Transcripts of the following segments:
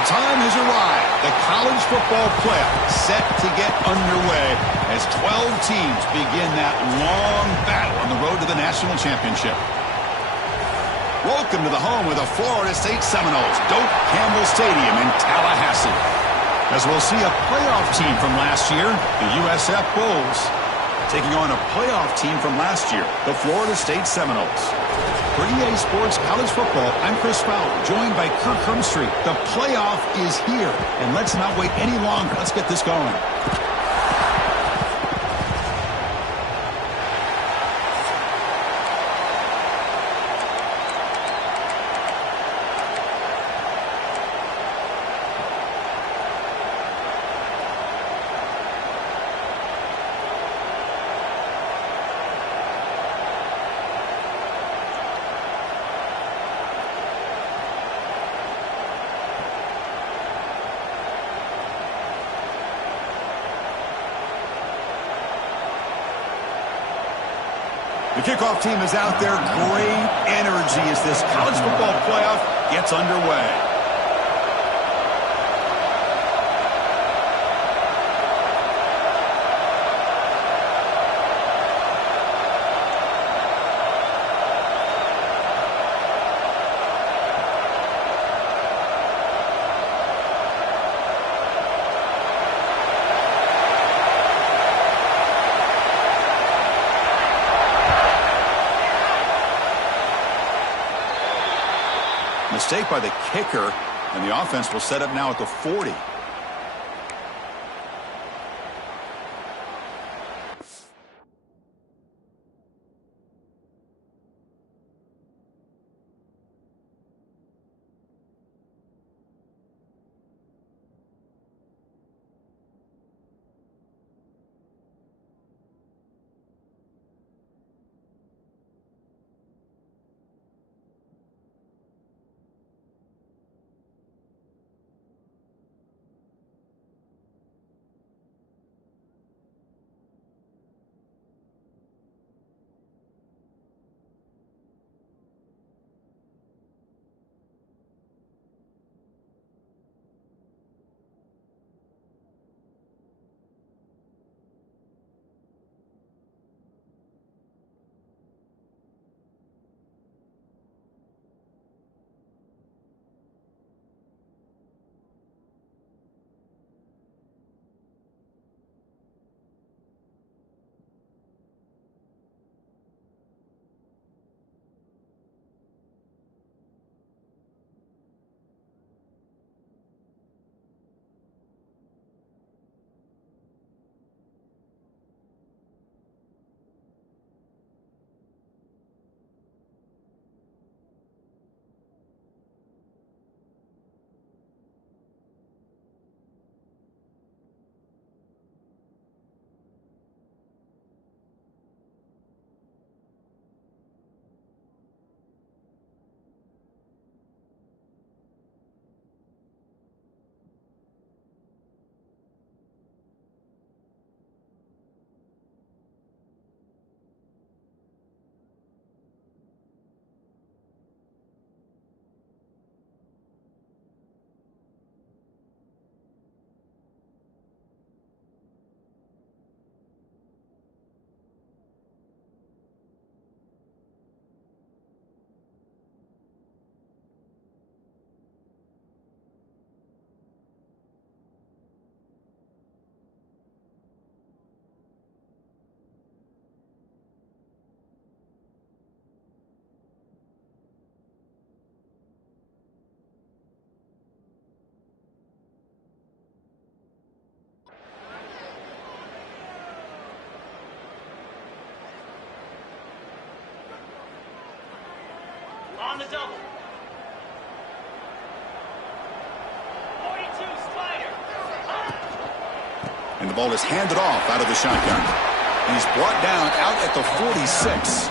The time has arrived. The college football playoff set to get underway as 12 teams begin that long battle on the road to the national championship. Welcome to the home of the Florida State Seminoles, Doak Campbell Stadium in Tallahassee. As we'll see a playoff team from last year, the USF Bulls, taking on a playoff team from last year, the Florida State Seminoles. For EA Sports College Football, I'm Chris Fowler, joined by Kirk Hermstreet. The playoff is here, and let's not wait any longer. Let's get this going. The kickoff team is out there. Great energy as this college football playoff gets underway. Mistake by the kicker, and the offense will set up now at the 40. On the double. 42 slider. And the ball is handed off out of the shotgun. And he's brought down out at the 46.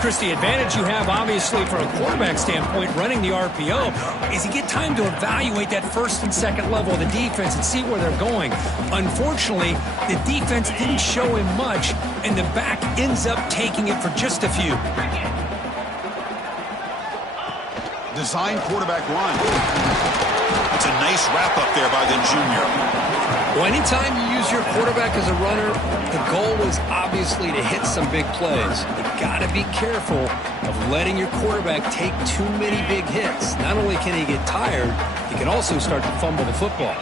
Chris, the advantage you have, obviously, from a quarterback standpoint, running the RPO, is you get time to evaluate that first and second level of the defense and see where they're going. Unfortunately, the defense didn't show him much, and the back ends up taking it for just a few. Design quarterback run. It's a nice wrap-up there by the junior. Well, anytime you use your quarterback as a runner, the goal is obviously to hit some big plays. You've got to be careful of letting your quarterback take too many big hits. Not only can he get tired, he can also start to fumble the football.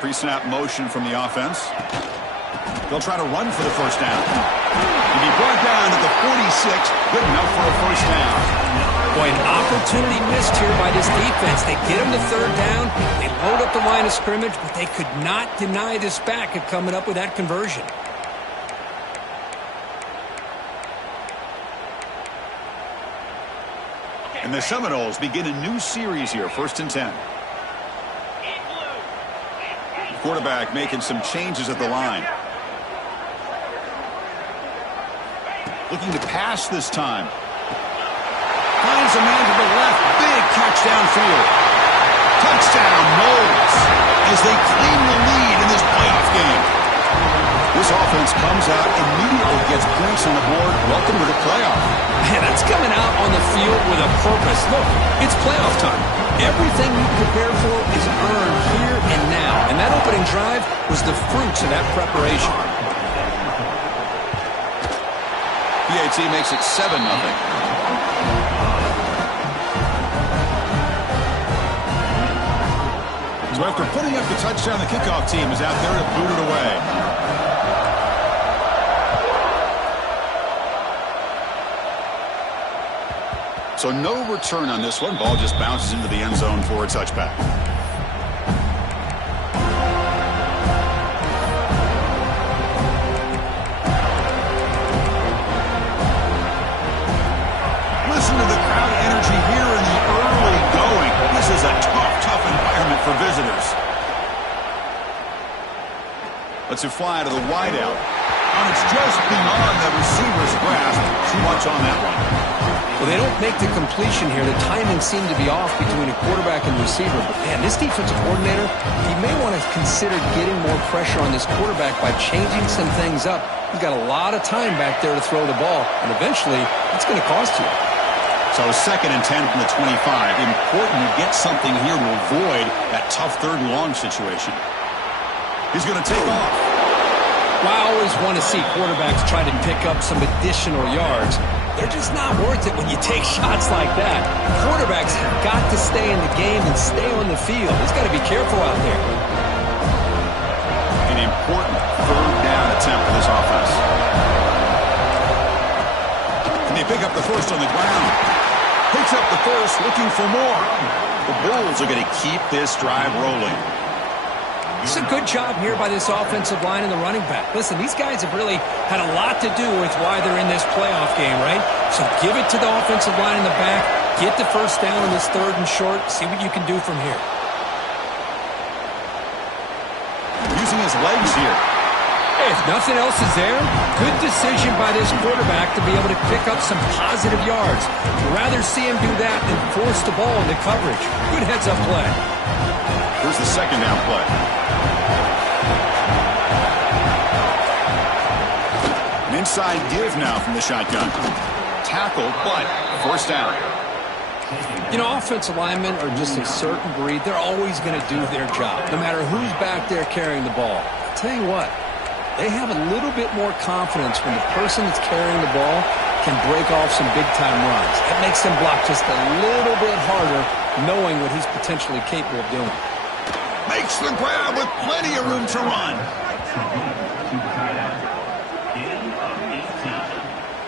Pre-snap motion from the offense. They'll try to run for the first down. He'll be brought down at the 46. Good enough for a first down. Boy, an opportunity missed here by this defense. They get him to third down. They load up the line of scrimmage, but they could not deny this back of coming up with that conversion. And the Seminoles begin a new series here, 1st and 10. Quarterback making some changes at the line. Looking to pass this time. Finds a man to the left. Big catch downfield. Touchdown, Noles, as they claim the lead in this playoff game. This offense comes out, immediately gets points on the board. Welcome to the playoff. Man, that's coming out on the field with a purpose. Look, it's playoff time. Everything you prepare for is earned here and now. And that opening drive was the fruits of that preparation. PAT makes it 7-0. So after putting up the touchdown, the kickoff team is out there to boot it away. So no return on this one. Ball just bounces into the end zone for a touchback. Listen to the crowd energy here in the early going. This is a tough environment for visitors. Lets it fly to the wideout. And it's just beyond the receiver's grasp. Too much on that one. Well, they don't make the completion here. The timing seemed to be off between a quarterback and receiver. But, man, this defensive coordinator, he may want to consider getting more pressure on this quarterback by changing some things up. He's got a lot of time back there to throw the ball, and eventually it's going to cost you. So 2nd and 10 from the 25. Important to get something here to avoid that tough 3rd and long situation. He's going to take off. Well, I always want to see quarterbacks try to pick up some additional yards. They're just not worth it when you take shots like that. Quarterbacks have got to stay in the game and stay on the field. He's got to be careful out there. An important 3rd down attempt for this offense. And they pick up the first on the ground. Picks up the first, looking for more. The Bulls are going to keep this drive rolling. It's a good job here by this offensive line and the running back. Listen, these guys have really had a lot to do with why they're in this playoff game, right? So give it to the offensive line in the back. Get the first down in this 3rd and short. See what you can do from here. Using his legs here. Hey, if nothing else is there, good decision by this quarterback to be able to pick up some positive yards. You'd rather see him do that than force the ball into coverage. Good heads-up play. Here's the 2nd down play. An inside give now from the shotgun. Tackled, but first down. You know, offensive linemen are just a certain breed. They're always going to do their job, no matter who's back there carrying the ball. I'll tell you what, they have a little bit more confidence when the person that's carrying the ball can break off some big-time runs. It makes them block just a little bit harder, knowing what he's potentially capable of doing. Makes the grab with plenty of room to run.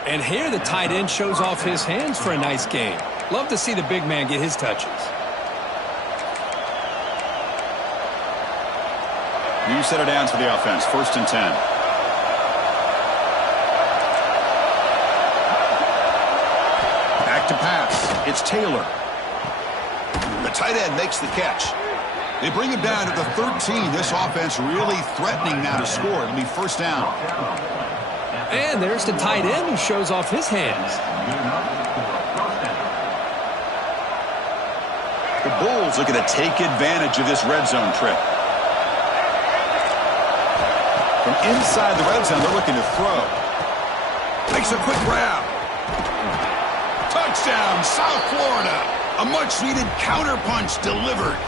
And here the tight end shows off his hands for a nice game. Love to see the big man get his touches. New set of downs for the offense. 1st and 10. Back to pass. It's Taylor. The tight end makes the catch. They bring him down to the 13. This offense really threatening now to score. It'll be first down. And there's the tight end who shows off his hands. The Bulls are going to take advantage of this red zone trip. From inside the red zone, they're looking to throw. Makes a quick grab. Touchdown, South Florida. A much-needed counterpunch delivered.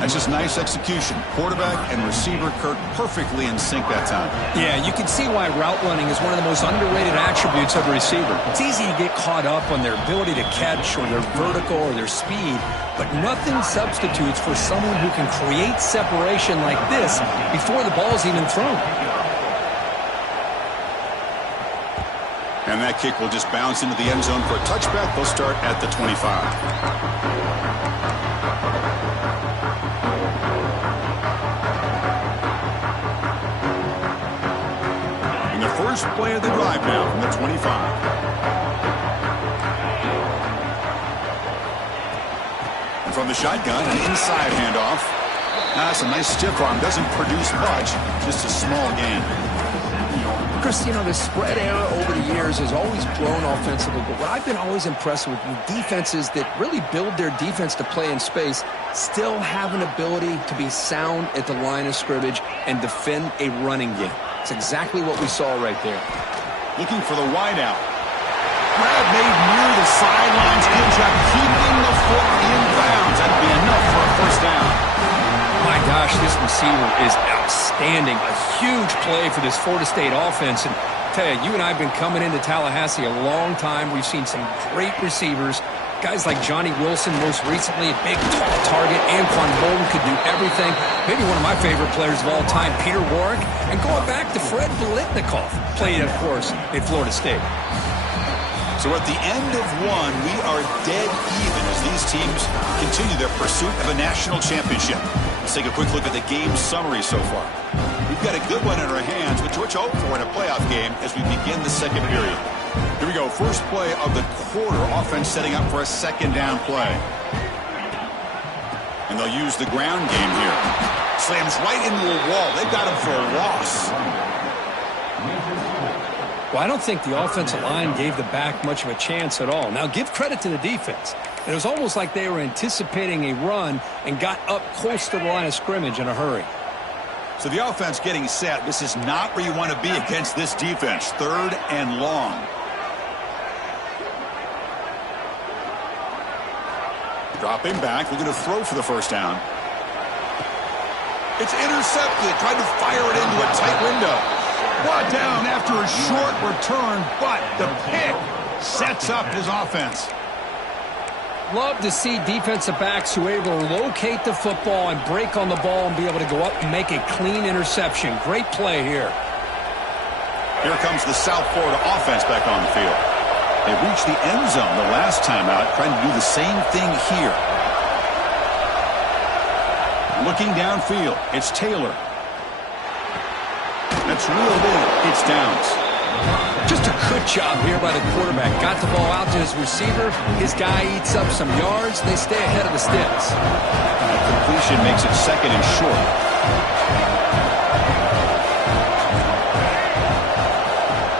That's just nice execution. Quarterback and receiver Kirk perfectly in sync that time. Yeah, you can see why route running is one of the most underrated attributes of a receiver. It's easy to get caught up on their ability to catch or their vertical or their speed, but nothing substitutes for someone who can create separation like this before the ball's even thrown. And that kick will just bounce into the end zone for a touchback. They'll start at the 25. First play of the drive now from the 25. And from the shotgun, an inside handoff. That's a nice stiff arm. Doesn't produce much, just a small gain. Chris, you know, the spread era over the years has always grown offensively, but what I've been always impressed with defenses that really build their defense to play in space still have an ability to be sound at the line of scrimmage and defend a running game. It's exactly what we saw right there. Looking for the wideout. Grab made near the sidelines. Good job keeping the foot in bounds. That'll be enough for a first down. My gosh, this receiver is outstanding. A huge play for this Florida State offense. And I tell you, you and I have been coming into Tallahassee a long time. We've seen some great receivers. Guys like Johnny Wilson, most recently, a big, tall target. Anquan Bolden could do everything. Maybe one of my favorite players of all time, Peter Warrick. And going back to Fred Biletnikoff, played, of course, at Florida State. So at the end of one, we are dead even as these teams continue their pursuit of a national championship. Let's take a quick look at the game summary so far. We've got a good one in our hands, which we're hoping for in a playoff game as we begin the second period. Here we go, first play of the quarter. Offense setting up for a second down play. And they'll use the ground game here. Slams right into a wall. They've got him for a loss. Well, I don't think the offensive line gave the back much of a chance at all. Now, give credit to the defense. It was almost like they were anticipating a run and got up close to the line of scrimmage in a hurry. So the offense getting set. This is not where you want to be against this defense. Third and long. Dropping back, looking to throw for the first down. It's intercepted, tried to fire it into a tight window. Brought down after a short return, but the pick sets up his offense. Love to see defensive backs who are able to locate the football and break on the ball and be able to go up and make a clean interception. Great play here. Here comes the South Florida offense back on the field. They reached the end zone the last time out, trying to do the same thing here. Looking downfield, it's Taylor. That's reeled in. It's downs. Just a good job here by the quarterback. Got the ball out to his receiver. His guy eats up some yards. They stay ahead of the sticks. That completion makes it second and short.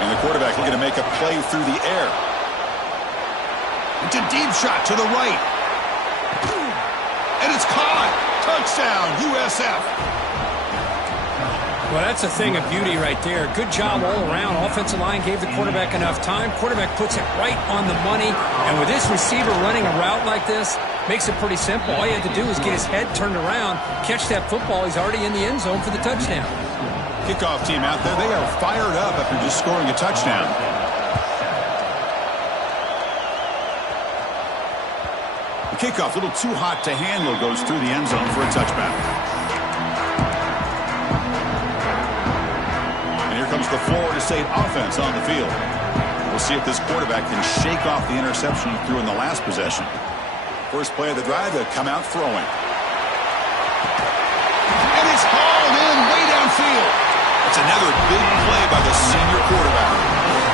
And the quarterback looking to make a play through the air. It's a deep shot to the right. And it's caught. Touchdown, USF. Well, that's a thing of beauty right there. Good job all around. Offensive line gave the quarterback enough time. Quarterback puts it right on the money. And with this receiver running a route like this, makes it pretty simple. All you have to do is get his head turned around, catch that football. He's already in the end zone for the touchdown. Kickoff team out there. They are fired up after just scoring a touchdown. The kickoff, a little too hot to handle, goes through the end zone for a touchback. Comes the Florida State offense on the field. We'll see if this quarterback can shake off the interception he threw in the last possession. First play of the drive, they'll come out throwing. And it's hauled in way downfield. It's another big play by the senior quarterback.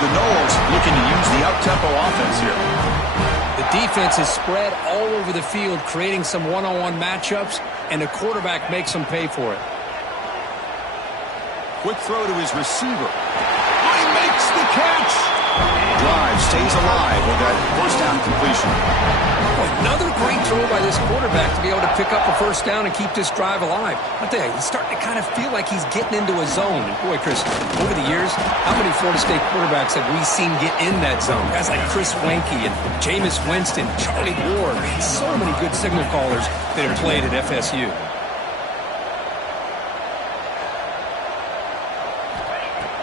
The Noles looking to use the up-tempo offense here. The defense is spread all over the field, creating some one-on-one matchups, and the quarterback makes them pay for it. Quick throw to his receiver. He makes the catch. Drive stays alive with that first down completion. Well, another great throw by this quarterback to be able to pick up a first down and keep this drive alive. I'll tell you, he's starting to kind of feel like he's getting into a zone. And boy, Chris, over the years, how many Florida State quarterbacks have we seen get in that zone? Guys like Chris Wenke and Jameis Winston, Charlie Ward, and so many good signal callers that have played at FSU.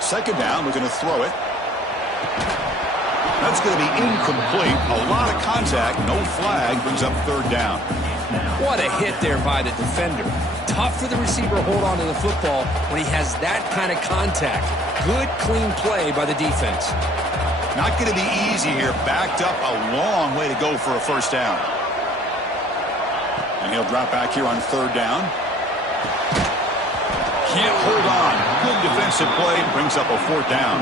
Second down, we're going to throw it. That's going to be incomplete. A lot of contact, no flag, brings up third down. What a hit there by the defender. Tough for the receiver to hold on to the football when he has that kind of contact. Good, clean play by the defense. Not going to be easy here. Backed up a long way to go for a first down. And he'll drop back here on third down. Can't hold on. Good defensive play. Brings up a fourth down.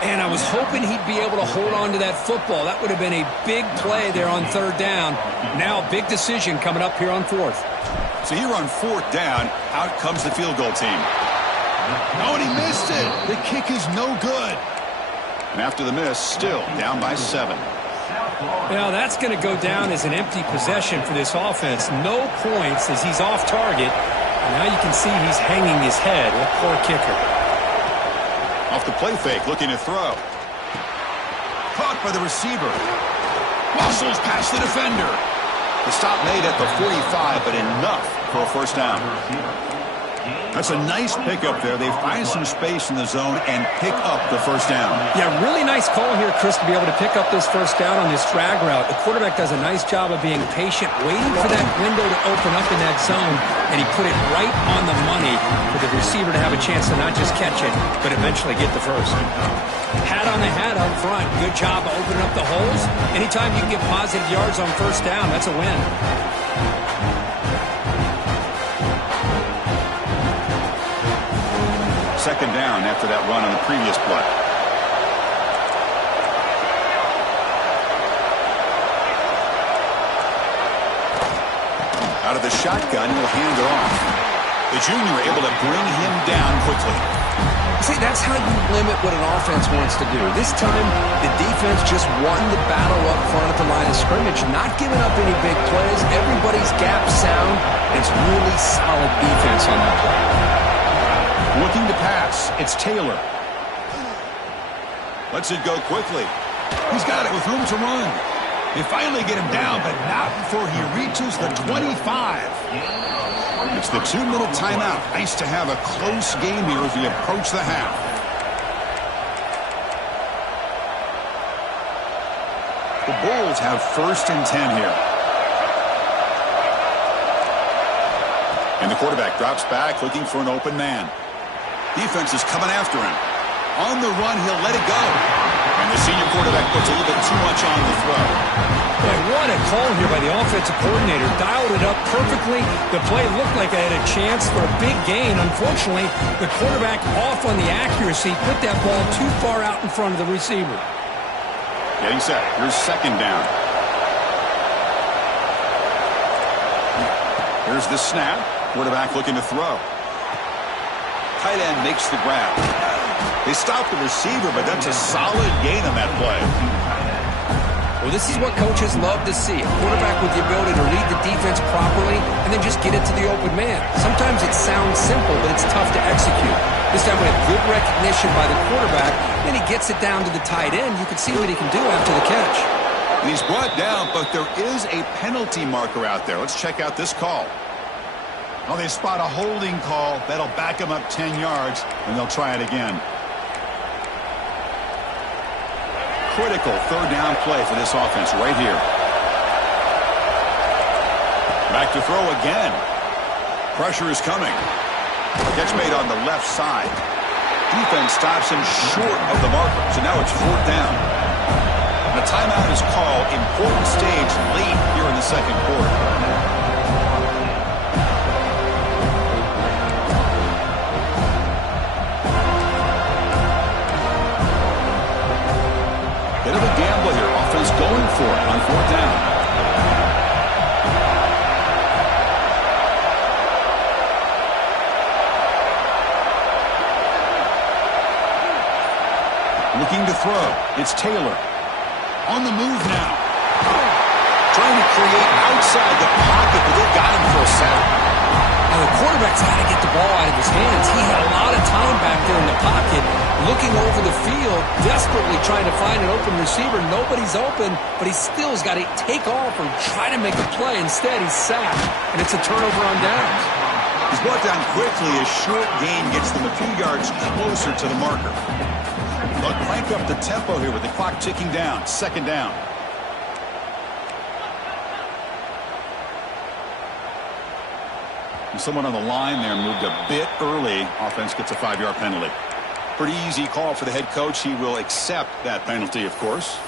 And I was hoping he'd be able to hold on to that football. That would have been a big play there on third down. Now, big decision coming up here on fourth. So here on fourth down, out comes the field goal team. Oh, and he missed it. The kick is no good. And after the miss, still down by 7. Now, that's going to go down as an empty possession for this offense. No points as he's off target. And now you can see he's hanging his head. What poor kicker. Off the play fake, looking to throw. Caught by the receiver. Muscles past the defender. The stop made at the 45, but enough for a first down. That's a nice pickup there. They find some space in the zone and pick up the first down. Yeah, really nice call here, Chris, to be able to pick up this first down on this drag route. The quarterback does a nice job of being patient, waiting for that window to open up in that zone, and he put it right on the money for the receiver to have a chance to not just catch it, but eventually get the first. Hat on the hat up front. Good job of opening up the holes. Anytime you can get positive yards on first down, that's a win. Second down after that run on the previous play. Out of the shotgun, he'll hand it off. The junior able to bring him down quickly. See, that's how you limit what an offense wants to do. This time, the defense just won the battle up front at the line of scrimmage, not giving up any big plays. Everybody's gap sound. It's really solid defense on that play. Looking to pass. It's Taylor. Lets it go quickly. He's got it with room to run. They finally get him down, but not before he reaches the 25. It's the 2-minute timeout. Nice to have a close game here as we approach the half. The Bulls have first and 10 here. And the quarterback drops back looking for an open man. Defense is coming after him. On the run, he'll let it go. And the senior quarterback puts a little bit too much on the throw. Boy, what a call here by the offensive coordinator. Dialed it up perfectly. The play looked like it had a chance for a big gain. Unfortunately, the quarterback off on the accuracy, put that ball too far out in front of the receiver. Getting set. Here's second down. Here's the snap. Quarterback looking to throw. Tight end makes the grab. They stop the receiver, but that's a solid gain on that play. Well, this is what coaches love to see. A quarterback with the ability to read the defense properly and then just get it to the open man. Sometimes it sounds simple, but it's tough to execute. This time we have good recognition by the quarterback, then he gets it down to the tight end. You can see what he can do after the catch. And he's brought down, but there is a penalty marker out there. Let's check out this call. Oh, they spot a holding call. That'll back him up 10 yards, and they'll try it again. Critical third down play for this offense right here. Back to throw again. Pressure is coming. Catch made on the left side. Defense stops him short of the marker, so now it's fourth down. And a timeout is called. Important stage late here in the second quarter. Bit of a gamble here. Offense going for it on fourth down. Looking to throw. It's Taylor. On the move now. trying to create outside the pocket, but they got him for a sack. Now, the quarterback's got to get the ball out of his hands. He had a lot of time back there in the pocket, looking over the field, desperately trying to find an open receiver. Nobody's open, but he still's got to take off or try to make a play. Instead, he's sacked, and it's a turnover on downs. He's brought down quickly. A short gain gets them a few yards closer to the marker. They'll crank up the tempo here with the clock ticking down. Second down. And someone on the line there moved a bit early. Offense gets a 5-yard penalty. Pretty easy call for the head coach. He will accept that penalty, of course.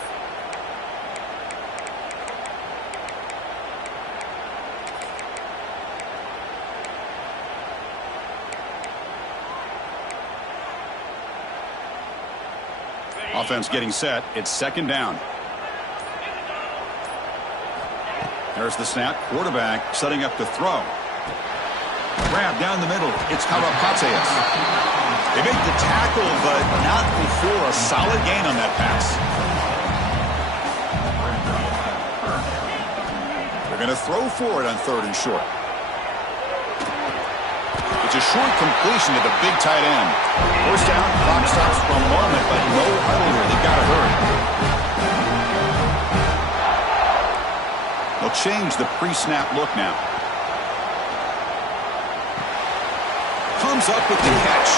Offense getting set. It's second down. There's the snap. Quarterback setting up to throw. Grab down the middle. It's Karapateas. They make the tackle, but not before a solid gain on that pass. They're going to throw for it on third and short. It's a short completion to the big tight end. First down, clock stops for a moment, but no huddle here. They've got to hurry. They'll change the pre-snap look now. Comes up with the catch.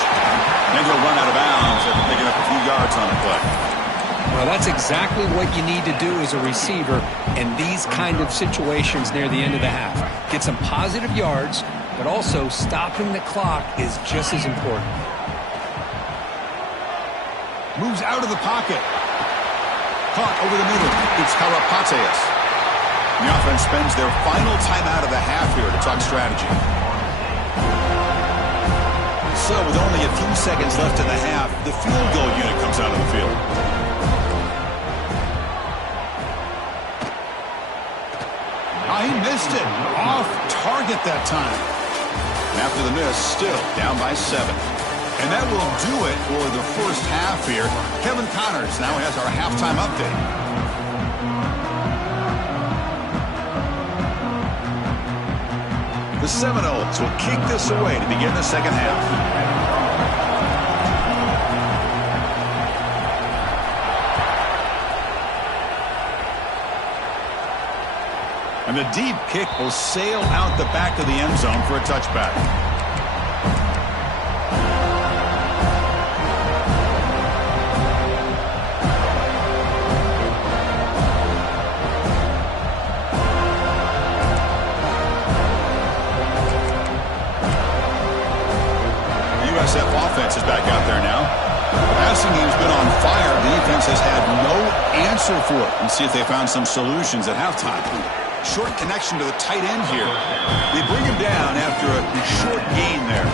Then he'll run out of bounds after picking up a few yards on the play. Well, that's exactly what you need to do as a receiver in these kind of situations near the end of the half. Get some positive yards, but also stopping the clock is just as important. Moves out of the pocket. Caught over the middle. It's Karapateas. The offense spends their final timeout of the half here to talk strategy. So with only a few seconds left in the half, the field goal unit comes out of the field. He missed it. Off target that time. And after the miss, still down by 7. And that will do it for the first half here. Kevin Connors now has our halftime update. The Seminoles will kick this away to begin the second half. And the deep kick will sail out the back of the end zone for a touchback. The USF offense is back out there now. The passing game's been on fire. The defense has had no answer for it. And see if they found some solutions at halftime. Short connection to the tight end here. They bring him down after a short gain there.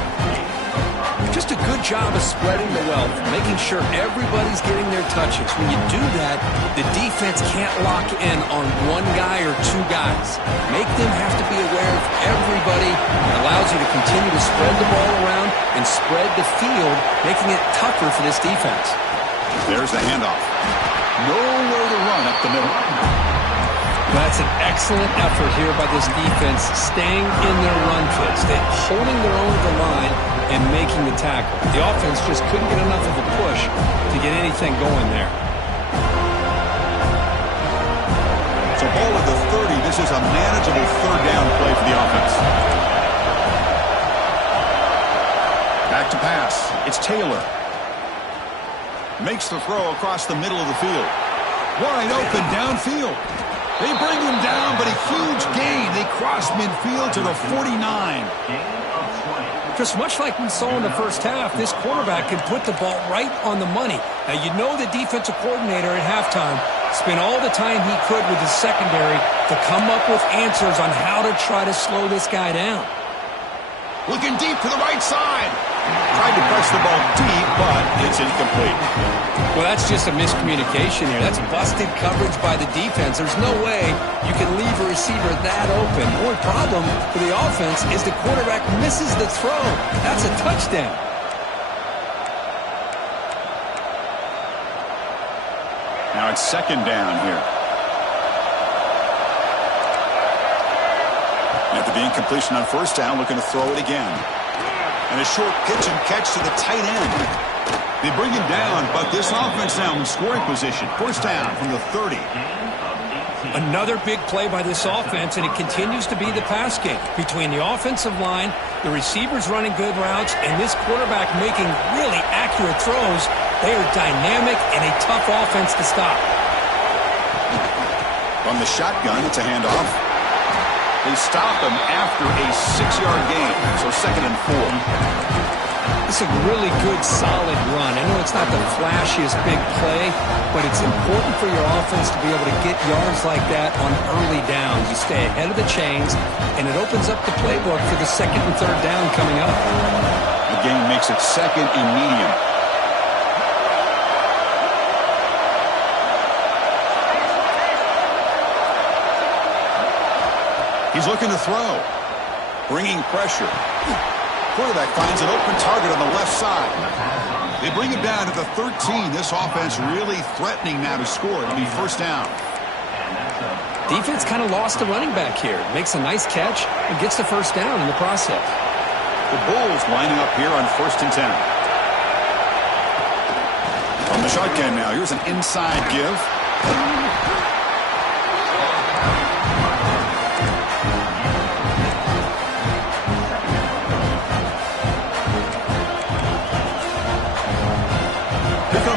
Just a good job of spreading the wealth, making sure everybody's getting their touches. When you do that, the defense can't lock in on one guy or two guys. Make them have to be aware of everybody. It allows you to continue to spread the ball around and spread the field, making it tougher for this defense. There's the handoff. Nowhere to run up the middle. That's an excellent effort here by this defense, staying in their run fits, holding their own at the line and making the tackle. The offense just couldn't get enough of a push to get anything going there. So ball at the 30. This is a manageable third down play for the offense. Back to pass. It's Taylor. Makes the throw across the middle of the field. Wide open downfield. They bring him down, but a huge gain. They cross midfield to the 49. Just much like we saw in the first half, this quarterback can put the ball right on the money. Now, you know the defensive coordinator at halftime spent all the time he could with his secondary to come up with answers on how to try to slow this guy down. Looking deep to the right side. Tried to press the ball deep, but it's incomplete. Well, that's just a miscommunication here. That's busted coverage by the defense. There's no way you can leave a receiver that open. The only problem for the offense is the quarterback misses the throw. That's a touchdown. Now it's second down here. After the incompletion on first down, looking to throw it again. And a short pitch and catch to the tight end. They bring him down, but this offense now in scoring position. First down from the 30. Another big play by this offense, and it continues to be the pass game. Between the offensive line, the receivers running good routes, and this quarterback making really accurate throws, they are dynamic and a tough offense to stop. From the shotgun, it's a handoff. They stop him after a 6-yard gain, so 2nd and 4. It's a really good, solid run. I know it's not the flashiest big play, but it's important for your offense to be able to get yards like that on early downs. You stay ahead of the chains, and it opens up the playbook for the 2nd and 3rd down coming up. The game makes it 2nd and medium. He's looking to throw. Bringing pressure. Quarterback finds an open target on the left side. They bring it down to the 13. This offense really threatening now to score. It'll be first down. Defense kind of lost the running back here. Makes a nice catch and gets the first down in the process. The Bulls lining up here on 1st and 10. From the shotgun now. Here's an inside give.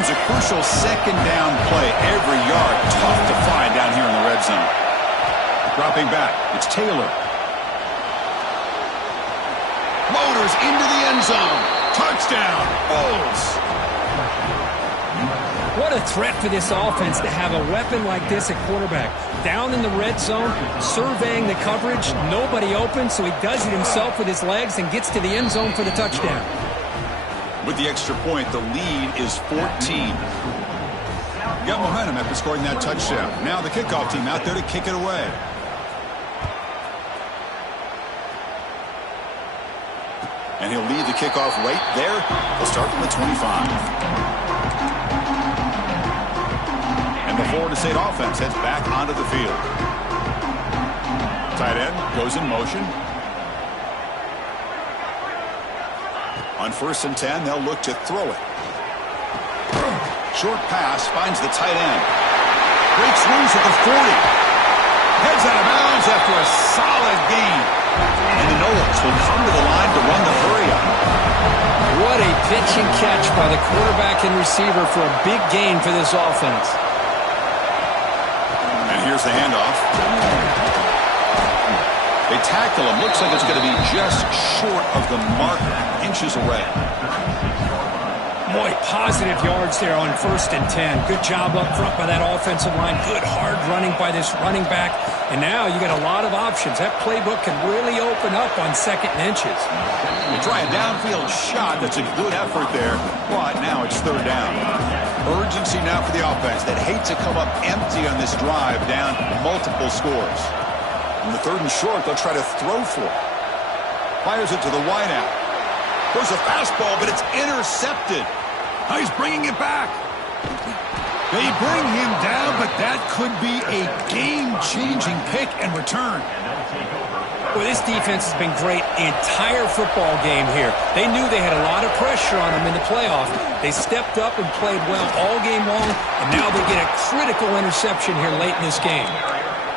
A crucial 2nd down play. Every yard tough to find down here in the red zone. Dropping back, it's Taylor. Motors into the end zone. Touchdown, Bulls. What a threat for this offense to have a weapon like this at quarterback. Down in the red zone, surveying the coverage, nobody open, so he does it himself with his legs and gets to the end zone for the touchdown. With the extra point, the lead is 14. Got momentum after scoring that touchdown. Now the kickoff team out there to kick it away. And he'll lead the kickoff right there. He'll start from the 25. And the Florida State offense heads back onto the field. Tight end goes in motion. On 1st and 10, they'll look to throw it. Short pass finds the tight end. Breaks loose at the 40. Heads out of bounds after a solid gain. And the Noles will come to the line to run the hurry-up. What a pitch and catch by the quarterback and receiver for a big gain for this offense. And here's the handoff. They tackle him. Looks like it's going to be just short of the marker. Inches away. Boy, positive yards there on 1st and 10. Good job up front by that offensive line. Good hard running by this running back. And now you got a lot of options. That playbook can really open up on 2nd and inches. They try a downfield shot. That's a good effort there. But now it's 3rd down. Urgency now for the offense that hates to come up empty on this drive down multiple scores. In the 3rd and short, they'll try to throw for it. Fires it to the wideout. There's a fastball, but it's intercepted. Now he's bringing it back. They bring him down, but that could be a game-changing pick and return. Well, this defense has been great the entire football game here. They knew they had a lot of pressure on them in the playoff. They stepped up and played well all game long, and now they get a critical interception here late in this game.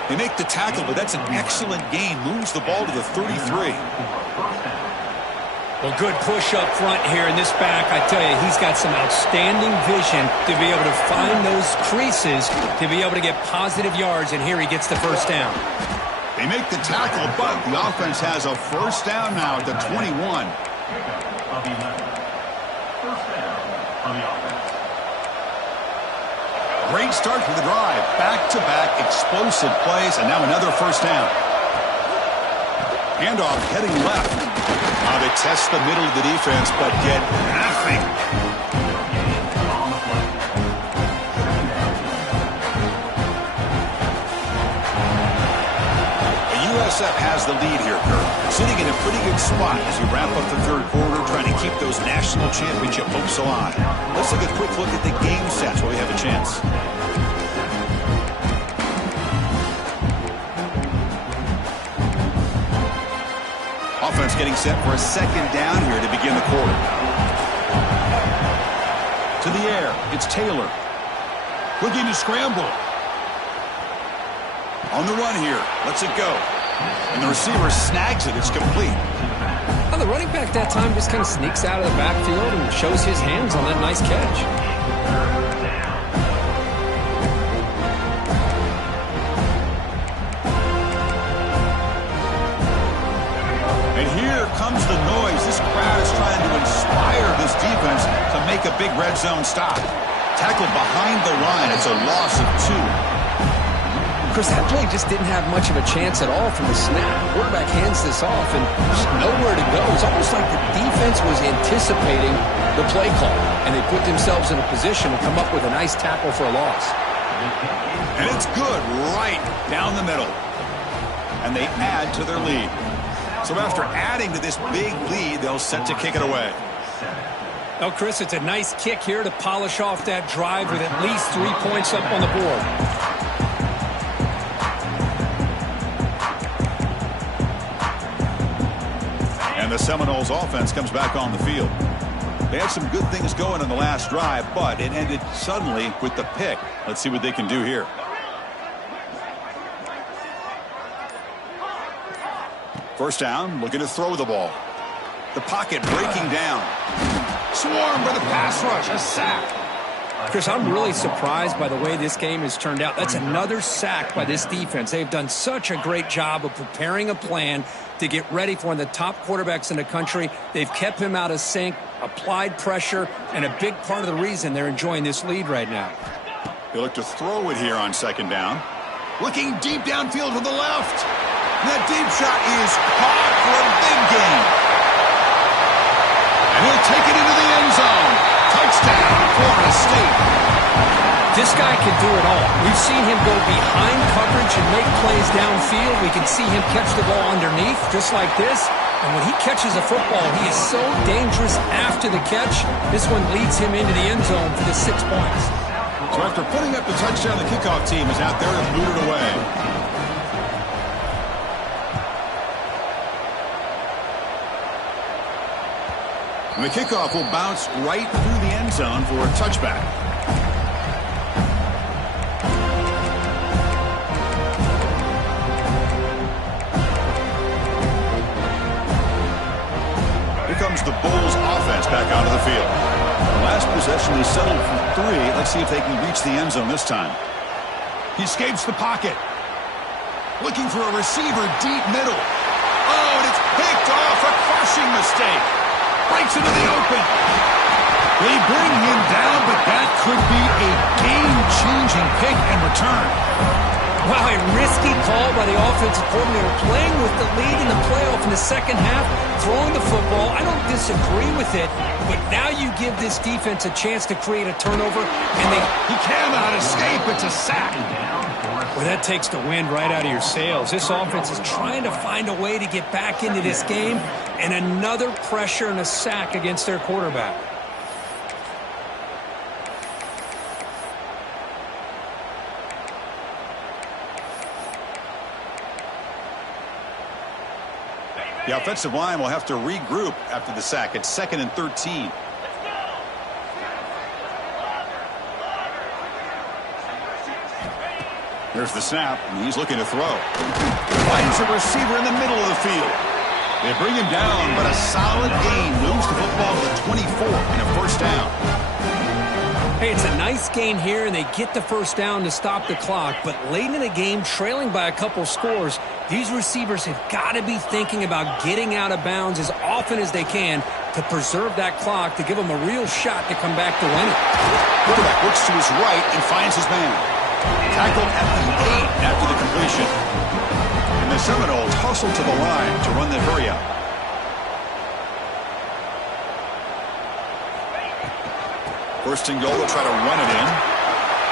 They make the tackle, but that's an excellent gain. Moves the ball to the 33. Well, good push up front here in this back. I tell you, he's got some outstanding vision to be able to find those creases, to be able to get positive yards, and here he gets the first down. They make the tackle, but the offense has a first down now at the 21. Great start for the drive. Back-to-back explosive plays, and now another first down. Handoff heading left. Now they test the middle of the defense, but get nothing. The USF has the lead here, Kurt. Sitting in a pretty good spot as we wrap up the 3rd quarter, trying to keep those national championship hopes alive. Let's take a quick look at the game stats while we have a chance. getting set for a second down here to begin the quarter. To the air, it's Taylor. Looking to scramble. On the run here, lets it go. And the receiver snags it, it's complete. Well, the running back that time just kind of sneaks out of the backfield and shows his hands on that nice catch. And here comes the noise. This crowd is trying to inspire this defense to make a big red zone stop. Tackled behind the line. It's a loss of 2. Chris, that play just didn't have much of a chance at all from the snap. The quarterback hands this off and just nowhere to go. It's almost like the defense was anticipating the play call, and they put themselves in a position to come up with a nice tackle for a loss. And it's good right down the middle. And they add to their lead. So after adding to this big lead, they'll set to kick it away. Well, Chris, it's a nice kick here to polish off that drive with at least 3 points up on the board. And the Seminoles offense comes back on the field. They had some good things going in the last drive, but it ended suddenly with the pick. Let's see what they can do here. First down, looking to throw the ball. The pocket breaking down. Swarmed by the pass rush, a sack. Chris, I'm really surprised by the way this game has turned out. That's another sack by this defense. They've done such a great job of preparing a plan to get ready for one of the top quarterbacks in the country. They've kept him out of sync, applied pressure, and a big part of the reason they're enjoying this lead right now. They look to throw it here on second down. Looking deep downfield to the left. And that deep shot is caught for a big gain. And he'll take it into the end zone. Touchdown, Florida State. This guy can do it all. We've seen him go behind coverage and make plays downfield. We can see him catch the ball underneath, just like this. And when he catches a football, he is so dangerous after the catch. This one leads him into the end zone for the 6 points. So after putting up the touchdown, the kickoff team is out there to boot it away. And the kickoff will bounce right through the end zone for a touchback. Here comes the Bulls offense back onto the field. The last possession, they settled for 3. Let's see if they can reach the end zone this time. He escapes the pocket. Looking for a receiver deep middle. Oh, and it's picked off. A crushing mistake. Breaks into the open. They bring him down, but that could be a game-changing pick and return. Wow, a risky call by the offensive coordinator, playing with the lead in the playoff in the second half, throwing the football. I don't disagree with it, but now you give this defense a chance to create a turnover, and he cannot escape. It's a sack. Well, that takes the wind right out of your sails. This offense is trying to find a way to get back into this game, and another pressure and a sack against their quarterback. The offensive line will have to regroup after the sack. It's 2nd and 13. There's the snap, and he's looking to throw. Finds a receiver in the middle of the field. They bring him down, but a solid gain moves the football to the 24 and a first down. Hey, it's a nice gain here, and they get the first down to stop the clock. But late in the game, trailing by a couple scores, these receivers have got to be thinking about getting out of bounds as often as they can to preserve that clock, to give them a real shot to come back to win it. Quarterback looks to his right and finds his man. Tackled at the 8 after the completion. And the Seminoles hustle to the line to run the hurry up. First and goal, they'll try to run it in.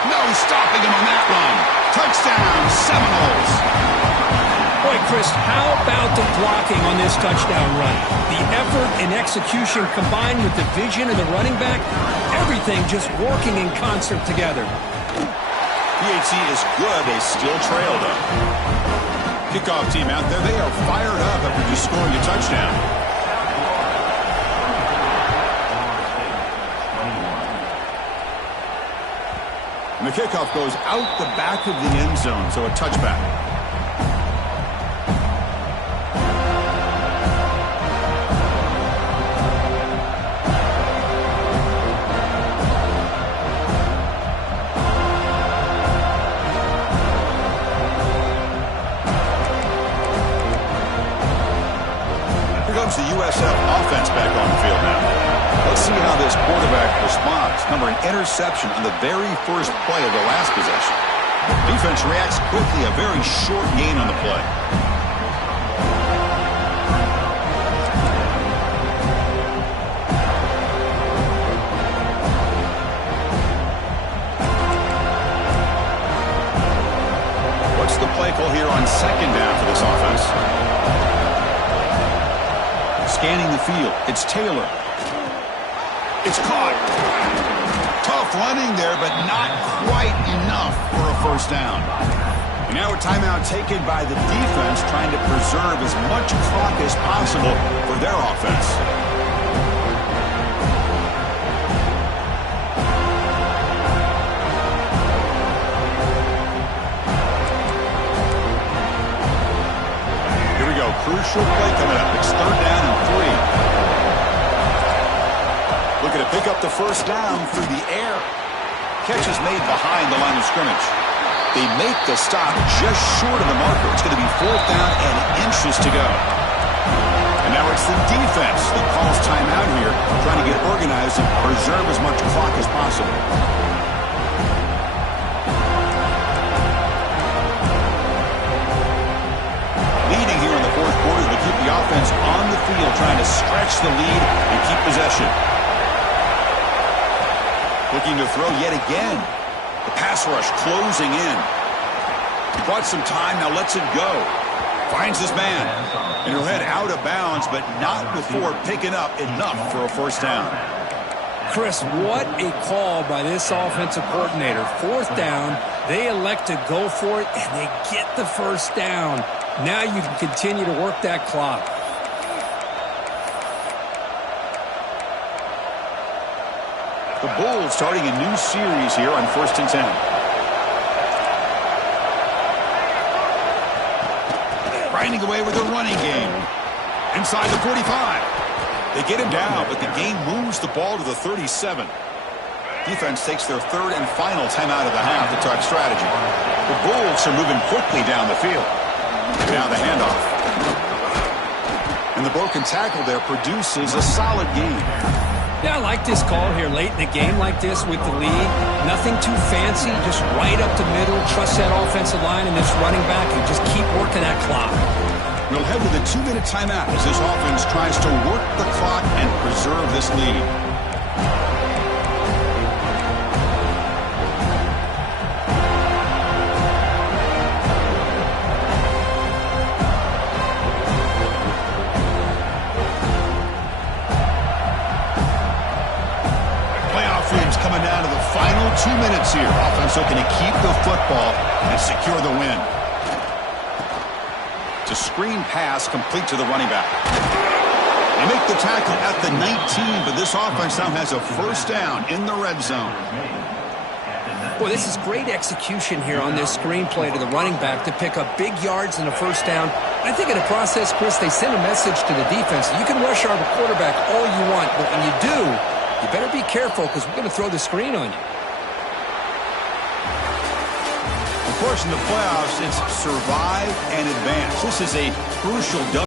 No stopping him on that run. Touchdown, Seminoles. Boy, Chris, how about the blocking on this touchdown run? The effort and execution combined with the vision of the running back, everything just working in concert together. PAT is good. They still trail, though. Kickoff team out there, they are fired up after just scoring a touchdown. And the kickoff goes out the back of the end zone, so a touchback. The USF offense back on the field now. Let's see how this quarterback responds. Number, an interception on the very first play of the last possession. Defense reacts quickly, a very short gain on the play. What's the play call here on second down for this offense? Scanning the field. It's Taylor. It's caught. Tough running there, but not quite enough for a first down. And now a timeout taken by the defense, trying to preserve as much clock as possible for their offense. Crucial play coming up. It's 3rd down and 3. Looking to pick up the first down through the air. Catch is made behind the line of scrimmage. They make the stop just short of the marker. It's going to be 4th down and inches to go. And now it's the defense that calls timeout here, trying to get organized and preserve as much clock as possible. The offense on the field trying to stretch the lead and keep possession. Looking to throw yet again. The pass rush closing in. He brought some time, now lets it go. Finds his man. And he'll head out of bounds, but not before picking up enough for a first down. Chris, what a call by this offensive coordinator. 4th down, they elect to go for it, and they get the first down. Now you can continue to work that clock. The Bulls starting a new series here on 1st and 10. Grinding away with a running game. Inside the 45. They get him down, but the game moves the ball to the 37. Defense takes their 3rd and final timeout of the half to talk strategy. The Bulls are moving quickly down the field. Now the handoff. And the broken tackle there produces a solid gain. Yeah, I like this call here late in the game like this with the lead. Nothing too fancy, just right up the middle. Trust that offensive line and this running back and just keep working that clock. We'll head to the 2-minute timeout as this offense tries to work the clock and preserve this lead. Coming down to the final 2 minutes here. Offense looking to keep the football and secure the win. It's a screen pass complete to the running back. They make the tackle at the 19, but this offense now has a first down in the red zone. Boy, this is great execution here on this screen play to the running back to pick up big yards and a first down. I think in the process, Chris, they send a message to the defense. You can rush our quarterback all you want, but when you do, you better be careful because we're going to throw the screen on you. Of course, in the playoffs, it's survive and advance. This is a crucial